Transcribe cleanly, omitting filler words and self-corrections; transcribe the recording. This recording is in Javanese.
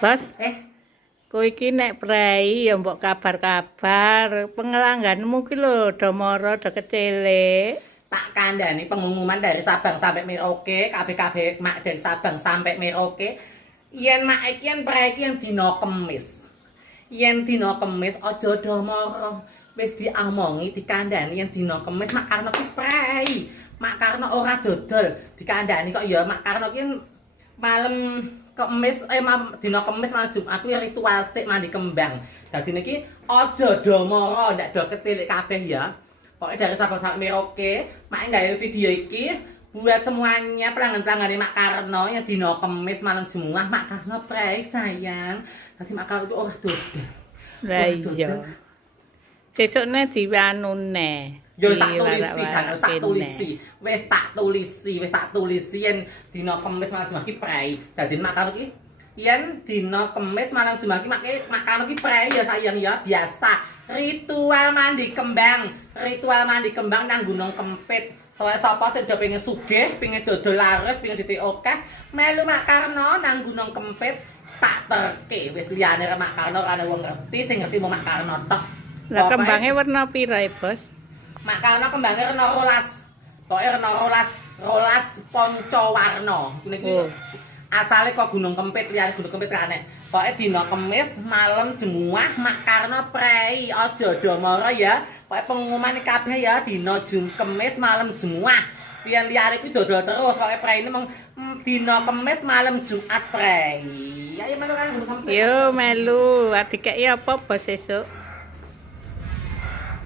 Bos, kowe iki nek prei ya mbok kabar-kabar pengelangganmu ki lho do mara do kecilik. Tak kandhani pengumuman dari Sabang sampai Merauke, kabeh-kabeh mak dari Sabang sampai Merauke. Yen mak iki yen prei iki yen dina Kemis. Yen dina Kemis aja do mara. Wis diomongi dikandhani yen dina Kemis mak karena ki prei. Mak karena ora dodol dikandhani kok ya mak karena ki malam Kemis dina Kemis malam Jumat kuwi ritual sik mandi kembang. Dadi niki aja do mara ndak do kecilik kabeh ya. Pokoknya dari Sabang sampai Merauke, mak nggak video iki buat semuanya pelanggan-pelanggan Mak Karno yang dino Kemis malam Jumat. Mak Karno prei sayang. Nanti Mak Karno itu orang dodol. Lah iya. Sesukne diwanune. Ya wis tak tulisi, wis tak tulisi. Wis tak tulisi yen dino Kemis malam Jumat ki prei. Dadi Mak Karno ki yen dino Kemis malam Jumat ki Mak Karno ki prei ya sayang ya biasa. Ritual mandi kembang nang Gunung Kempit. Soale sapa sing do pengen sugih, pengen dodol laris, pengen ditik akeh, melu Mak Karno nang Gunung Kempit tak terke. Wis liyane Mak Karno ana wong ngerti, sing ngerti mau Mak Karno tok. Lah kembange warna pira Bos? Mak Karno kembange rena rolas. Pokoke rena rolas ponco warna. Niki asale kok Gunung Kempit, liyane Gunung Kempit kan nek. Pokoke dina Kemis malam Jumat Mak Karno prei aja do mara ya. Pokoke pengumuman kabeh ya dina Kemis malam Jumat. Liyan-liyane kuwi dodol terus pokoke preine mung dina Kemis malam Jumat prei. Ayo melu kan Gunung Kempit. Yo melu, adikeki apa Bos sesuk?